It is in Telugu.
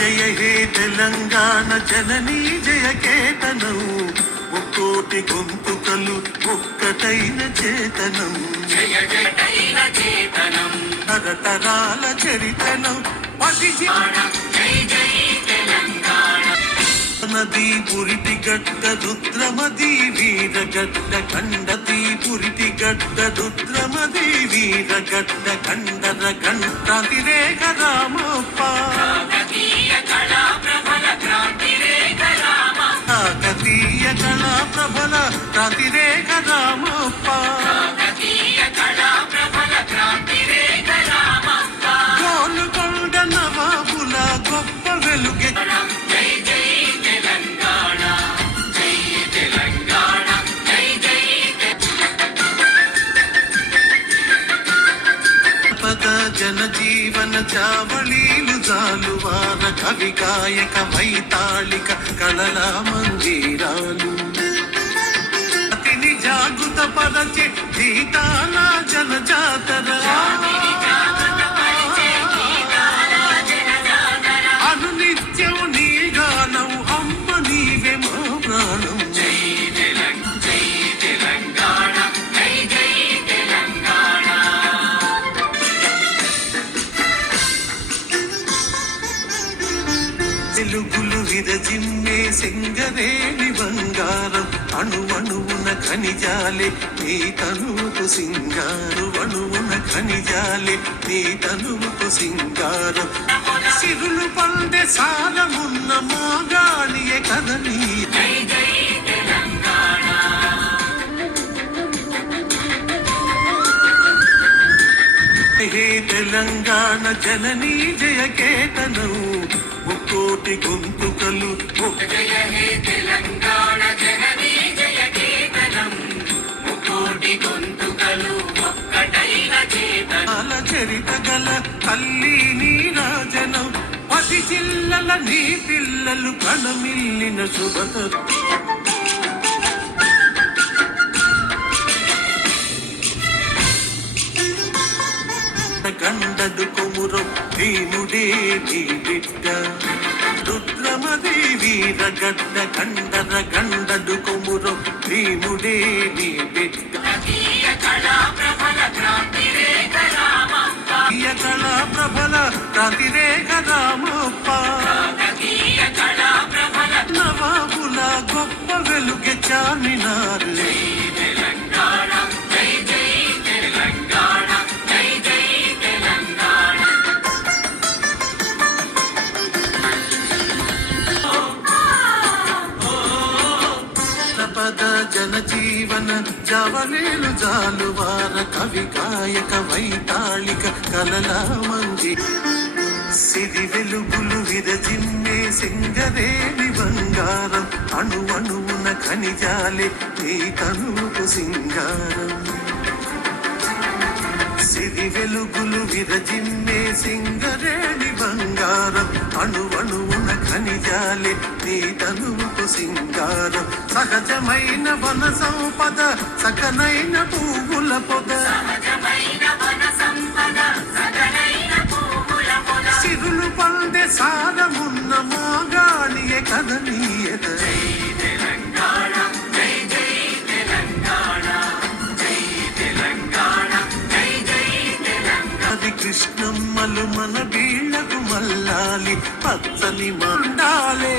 జయ హే తెలంగాణ జననీ జయ కేతనం ఒక్కోటి గొంతుకలు ఒక్కటైన చేతనం తరతరాల చరితనం నదీ పురిటి గడ్డ రుద్రమదీ వీరగడ్డ ఖండతీ పురిటి గడ్డ రుద్రమదీ వీరగడ్డ ఖండర గంటాతిరేక రామప్ప కాకతీయ కళా ప్రబల క్రాంతిరేక రామప్ప గోలుకొండ నవాబుల గొప్ప వెలుగే జనజీవన చావళీలు జాలువార కవి గాయక వైతాళిక కళల మంజీరాలు అతిని జాగృత పరచే గీతాల జనజాతర అనునిత్యం నీ గానం అమ్మ నీవే మా ప్రాణం తెలుగులు విరజిమ్మే సింగరేణి బంగారం అణువణువున ఖనిజాలే నీ తనువుకు సింగారు అణువున ఖనిజాలే నీ తనువుకు సింగారం సిరులు పండే సారమున్న మోగాళియే కదని హే తెలంగాణ జననీ జయ కేతనం ఒక్కోటి గొంతుకలు చరిత గల తల్లి నీ రాజనం 10 జిల్లల నీ పిల్లలు కణమిల్లిన శుభత గండడు కొమురం భీముడే నీ బిడ్డ రుద్రమది వీరగడ్డ గండర గండడు కొమురం భీముడే నీ బిడ్డ కళా ప్రబల క్రాంతిరేఖ రామప్ప నవాబుల గొప్ప వెలుగె చామినారు జనజీవన జవలేలు జాలువార కవి గాయక వైతాళిక కలల మంజి సిరి వెలుగులు విరజిమ్మే సింగరేణి బంగారం అణువణువున ఖనిజాలే నీ తనువుకు సింగారం సిరి వెలుగులు విరజిమ్మే సింగరేణి బంగారం అణువణువున ఖనిజాలే నీ తనువుకు సింగారం సహజమైన వన సంపద సకనైన పువ్వుల పొద సిరులు పండే సారమున్న మోగాళియే కదనీయత కృష్ణమ్మలు మన వీళ్లకు మల్లాలి పచ్చని మండాలే